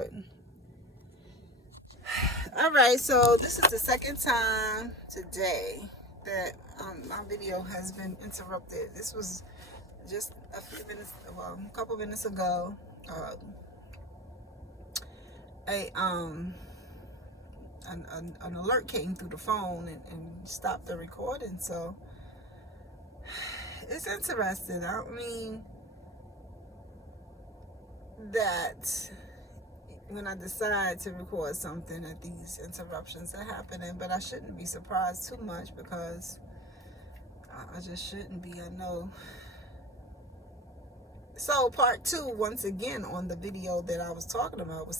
record. All right, so this is the second time today that my video has been interrupted. This was just a few minutes, well, a couple minutes ago. A an alert came through the phone and stopped the recording. So it's interesting. I mean that when I decide to record something that these interruptions are happening, but I shouldn't be surprised too much because I just shouldn't be. I know. So part two, once again, on the video that I was talking about was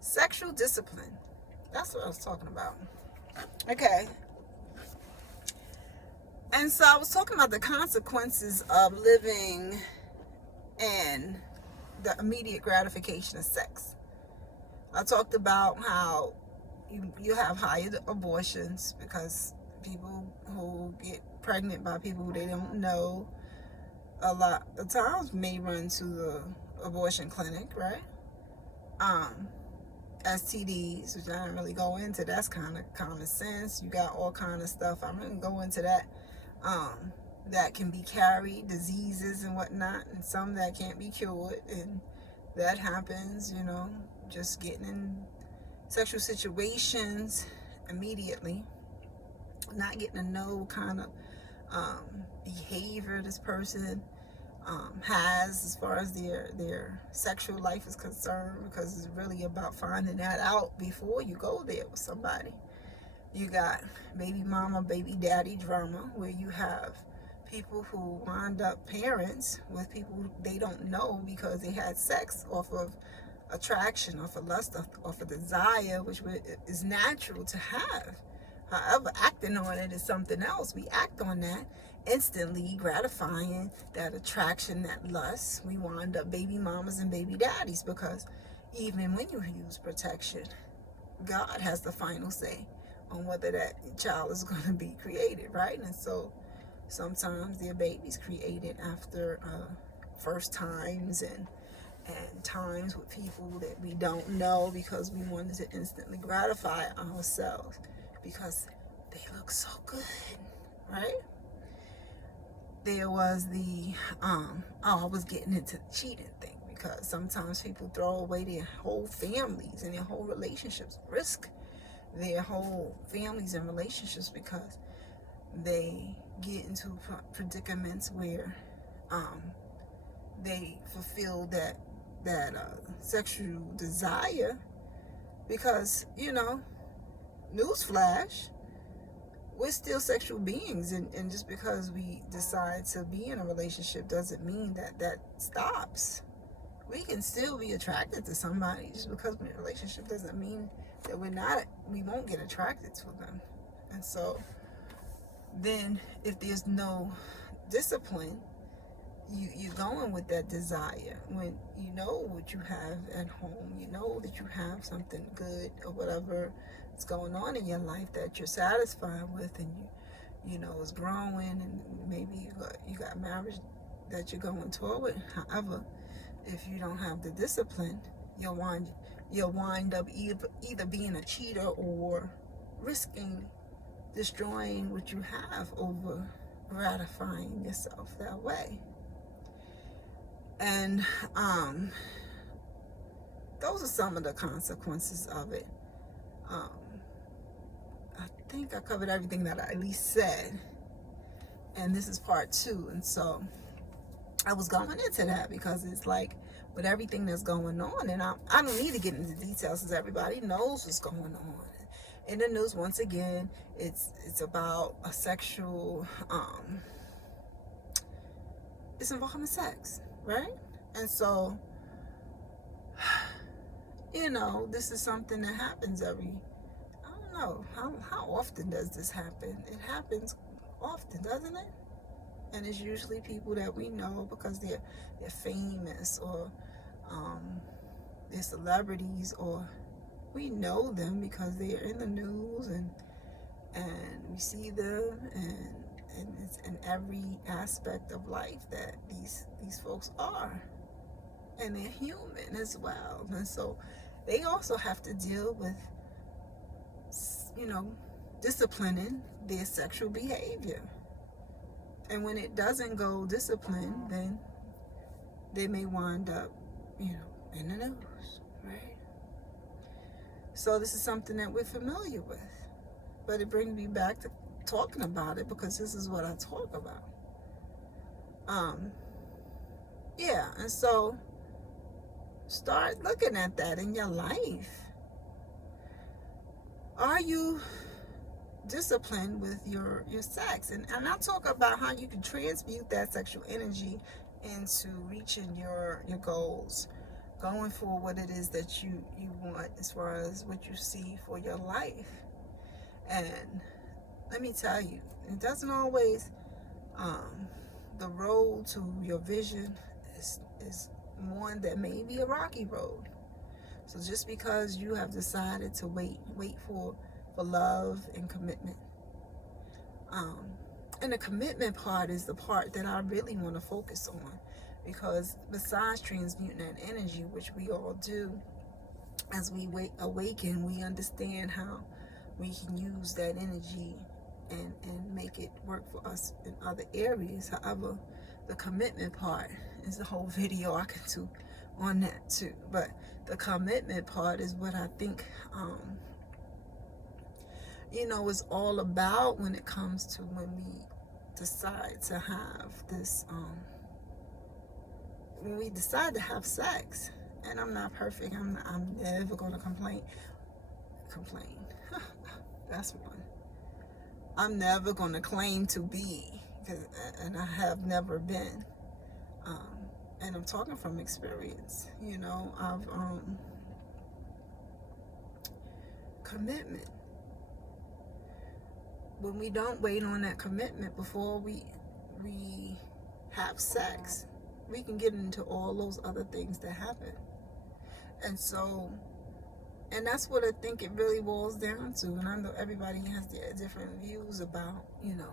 sexual discipline. That's what I was talking about. Okay. And so I was talking about the consequences of living in the immediate gratification of sex. I talked about how you have higher abortions because people who get pregnant by people who they don't know a lot of times may run to the abortion clinic, right? STDs, which I don't really go into. That's kind of common sense. You got all kind of stuff. I'm going to go into that. That can be carried, diseases and whatnot, and some that can't be cured, and that happens, just getting in sexual situations immediately, not getting to know kind of behavior this person has as far as their sexual life is concerned, because it's really about finding that out before you go there with somebody. You got baby mama, baby daddy drama, where you have people who wind up parents with people they don't know because they had sex off of attraction, off of lust, off of desire, which is natural to have. However, acting on it is something else. We act on that, instantly gratifying that attraction, that lust. We wind up baby mamas and baby daddies because even when you use protection, God has the final say on whether that child is going to be created, right? And so sometimes their baby's created after first times and times with people that we don't know because we wanted to instantly gratify ourselves because they look so good, right? There was the I was getting into the cheating thing because sometimes people throw away their whole families and their whole relationships, risk their whole families and relationships because they get into predicaments where they fulfill that sexual desire because, newsflash, we're still sexual beings, and just because we decide to be in a relationship doesn't mean that stops. We can still be attracted to somebody. Just because we're in a relationship doesn't mean that we won't get attracted to them. And so then if there's no discipline, you're going with that desire when you know what you have at home, you know that you have something good or whatever is going on in your life that you're satisfied with, and you know is growing, and maybe you got marriage that you're going toward. However, if you don't have the discipline, you'll wind up either being a cheater or risking destroying what you have over gratifying yourself that way. And those are some of the consequences of it. I think I covered everything that I at least said, and this is part two. And so I was going into that because it's like with everything that's going on, and I don't need to get into details because everybody knows what's going on in the news. Once again, it's about a sexual it's involving sex, right? And so this is something that happens I don't know, how often does this happen? It happens often, doesn't it? And it's usually people that we know because they're famous, or they're celebrities, or we know them because they're in the news, and we see them, and it's in every aspect of life that these folks are. and they're human as well. And so they also have to deal with, you know, disciplining their sexual behavior. And when it doesn't go disciplined, then they may wind up, you know, in the news, right? So this is something that we're familiar with. But it brings me back to talking about it, because this is what I talk about. Yeah, and so start looking at that in your life. Are you disciplined with your sex? And I'll talk about how you can transmute that sexual energy into reaching your goals, going for what it is that you want as far as what you see for your life. And let me tell you, it doesn't always, the road to your vision is one that may be a rocky road. So just because you have decided to wait for love and commitment, and the commitment part is the part that I really want to focus on, because besides transmuting that energy, which we all do, as we awaken, we understand how we can use that energy and make it work for us in other areas. However, the commitment part is a whole video I could do on that too. But the commitment part is what I think, you know, is all about when it comes to when we decide to have this, when we decide to have sex. And I'm not perfect. I'm never going to complain. That's one. I'm never going to claim to be, and I have never been. And I'm talking from experience. You know, I've commitment. When we don't wait on that commitment before we have sex, we can get into all those other things that happen. And so, and that's what I think it really boils down to. And I know everybody has their different views about, you know,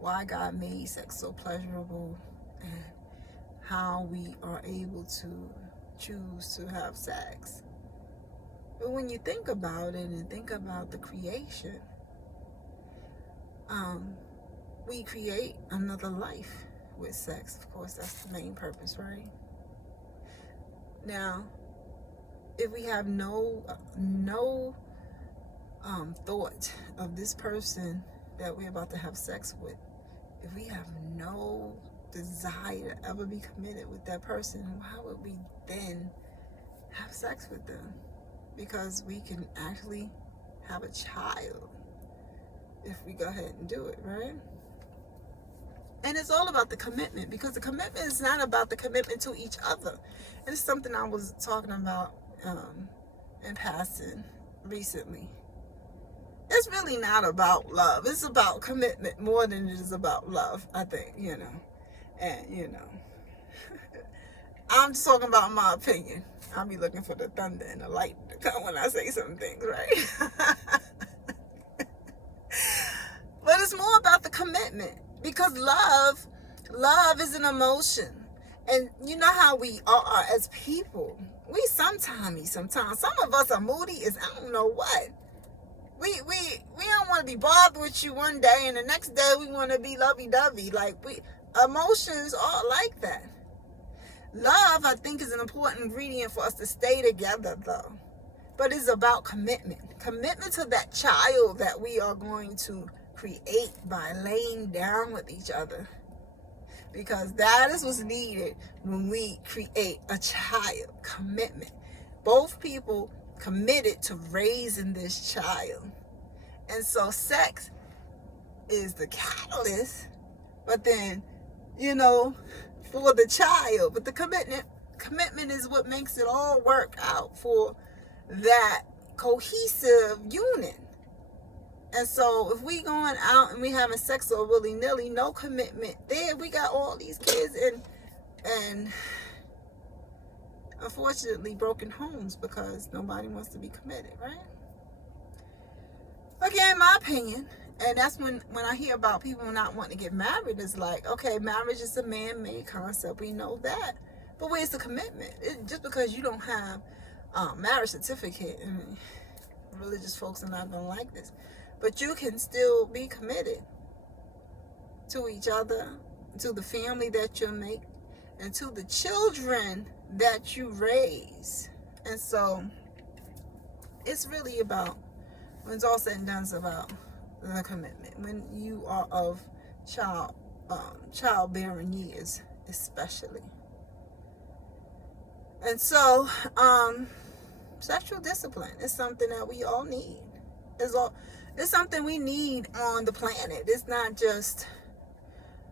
why God made sex so pleasurable and how we are able to choose to have sex. But when you think about it and think about the creation, we create another life with sex. Of course, that's the main purpose, right? Now, if we have no thought of this person that we're about to have sex with, if we have no desire to ever be committed with that person, why would we then have sex with them? Because we can actually have a child if we go ahead and do it, right? And it's all about the commitment, because the commitment is not about the commitment to each other. And it's something I was talking about in passing recently. It's really not about love. It's about commitment more than it is about love, I think, you know. And, you know, I'm just talking about my opinion. I'll be looking for the thunder and the light to come when I say some things, right? But it's more about the commitment, because love is an emotion. And you know how we are as people. We sometimes some of us are moody as I don't know what. We don't want to be bothered with you one day and the next day we want to be lovey-dovey. Like, emotions are like that. Love, I think, is an important ingredient for us to stay together, though. But it's about commitment. Commitment to that child that we are going to create by laying down with each other. Because that is what's needed when we create a child. Commitment. Both people committed to raising this child. And so sex is the catalyst, but then, you know, for the child. But the commitment is what makes it all work out for that cohesive unit. And so if we going out and we having sex or willy-nilly, no commitment there, we got all these kids and unfortunately broken homes because nobody wants to be committed, right? Again, my opinion, and that's when I hear about people not wanting to get married, it's like, okay, marriage is a man-made concept. We know that. But where's the commitment? Just because you don't have marriage certificate, and religious folks are not going to like this, but you can still be committed to each other, to the family that you make, and to the children that you raise. And so it's really about, when it's all said and done, it's about the commitment. When you are of childbearing years, especially. And so, sexual discipline is something that we all need. It's something we need on the planet. It's not just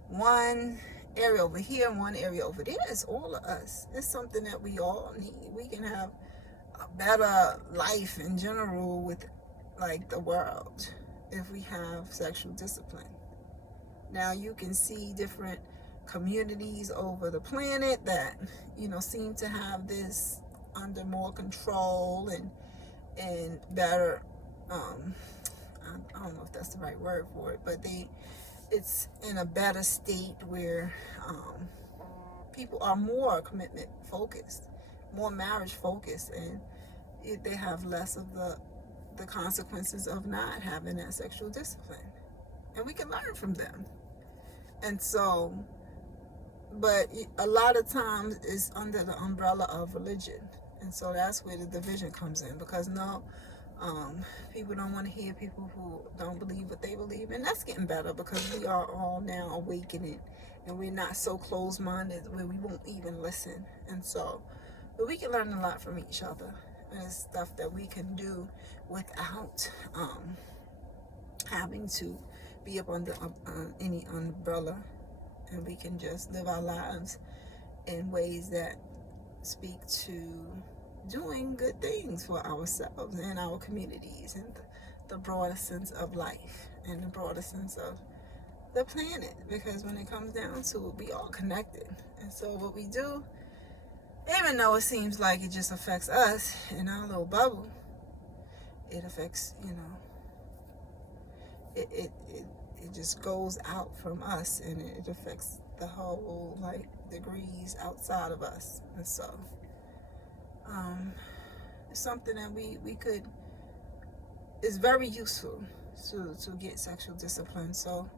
one area over here and one area over there. It's all of us. It's something that we all need. We can have a better life in general with, like, the world if we have sexual discipline. Now you can see different communities over the planet that, seem to have this under more control and better, I don't know if that's the right word for it, but it's in a better state where people are more commitment focused, more marriage focused, and they have less of the consequences of not having that sexual discipline. And we can learn from them. And so, but a lot of times it's under the umbrella of religion. And so that's where the division comes in, because people don't want to hear people who don't believe what they believe. And that's getting better, because we are all now awakening, and we're not so closed-minded where we won't even listen. And so, but we can learn a lot from each other, and it's stuff that we can do without having to be up under any umbrella, and we can just live our lives in ways that speak to doing good things for ourselves and our communities, and the broader sense of life, and the broader sense of the planet, because when it comes down to it, we all connected. And so what we do, even though it seems like it just affects us in our little bubble, it affects, it just goes out from us, and it affects the whole, like, degrees outside of us. And so it's something that we could, is very useful to get sexual discipline. So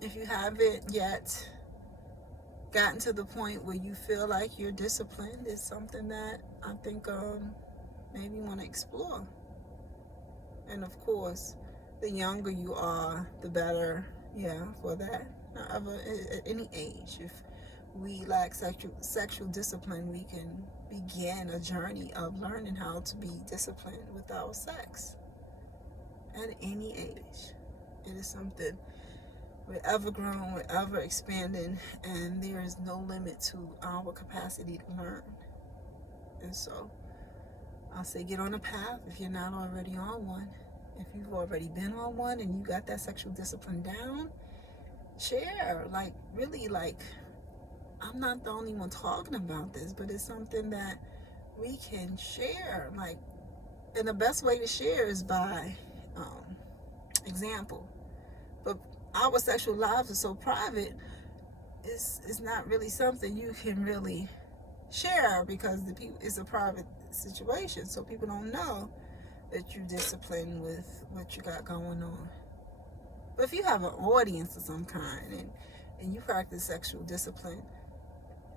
if you haven't yet gotten to the point where you feel like you're disciplined, it's something that I think maybe you want to explore. And of course, the younger you are, the better, for that. However, at any age, if we lack sexual discipline, we can begin a journey of learning how to be disciplined with our sex at any age. It is something we're ever growing, we're ever expanding, and there is no limit to our capacity to learn. And so I'll say, get on a path if you're not already on one. If you've already been on one and you got that sexual discipline down, share. Like, really, like, I'm not the only one talking about this, but it's something that we can share. Like, and the best way to share is by example. But our sexual lives are so private, it's not really something you can really share, because it's a private situation, so people don't know that you're disciplined with what you got going on. But if you have an audience of some kind and you practice sexual discipline,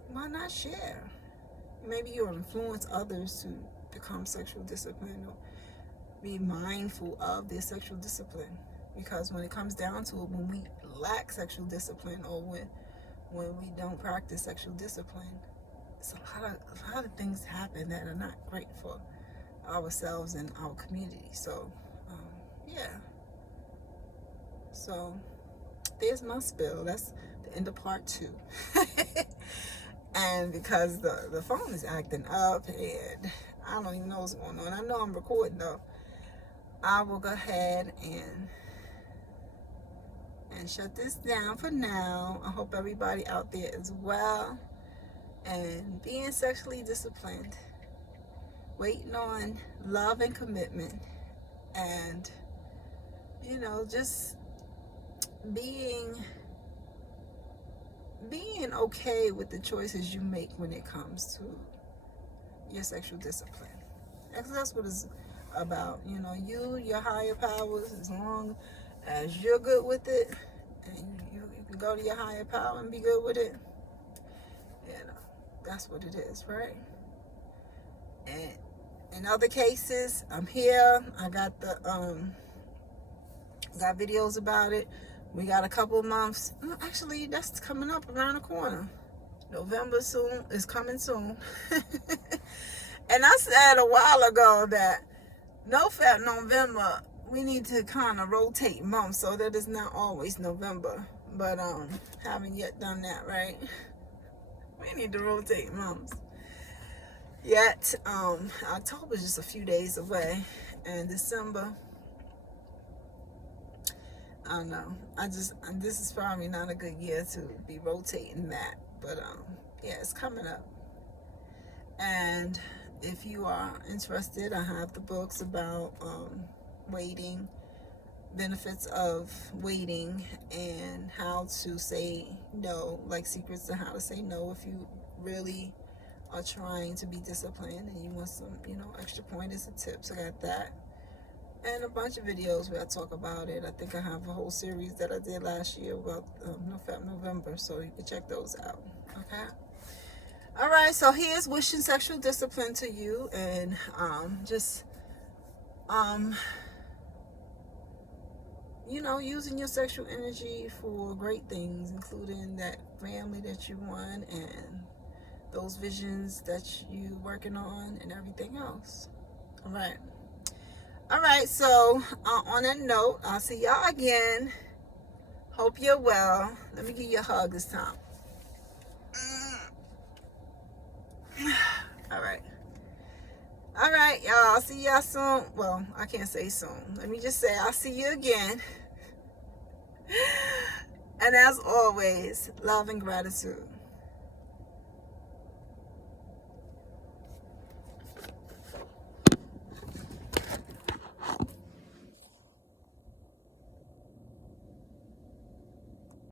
why not share? Maybe you'll influence others to become sexual disciplined, or be mindful of their sexual discipline. Because when it comes down to it, when we lack sexual discipline, or when we don't practice sexual discipline, it's a lot of things happen that are not great for ourselves and our community. So so there's my spill. That's the end of part 2. And because the phone is acting up and I don't even know what's going on, I know I'm recording though, I will go ahead and shut this down for now. I hope everybody out there is well and being sexually disciplined, waiting on love and commitment, and just being okay with the choices you make when it comes to your sexual discipline. That's what it's about. You know, your higher powers, as long as you're good with it, and you can go to your higher power and be good with it, you know, that's what it is, right? And in other cases, I'm here. I got got videos about it. We got a couple months. Actually, that's coming up around the corner. November soon is coming soon. And I said a while ago that NoFap November, we need to kind of rotate months so that it's not always November. But haven't yet done that, right? We need to rotate months. Yet October is just a few days away, and December, I don't know. This is probably not a good year to be rotating that, but yeah, it's coming up. And if you are interested, I have the books about waiting, benefits of waiting, and how to say no, like secrets to how to say no if you really are trying to be disciplined and you want some, extra pointers and tips. I got that. And a bunch of videos where I talk about it. I think I have a whole series that I did last year about NoFap November, so you can check those out. Okay? All right, so here's wishing sexual discipline to you, and just using your sexual energy for great things, including that family that you want and those visions that you working on and everything else. All right, so on that note, I'll see y'all again. Hope you're well. Let me give you a hug this time. All right, y'all. I'll see y'all soon. Well, I can't say soon. Let me just say I'll see you again. And as always, love and gratitude.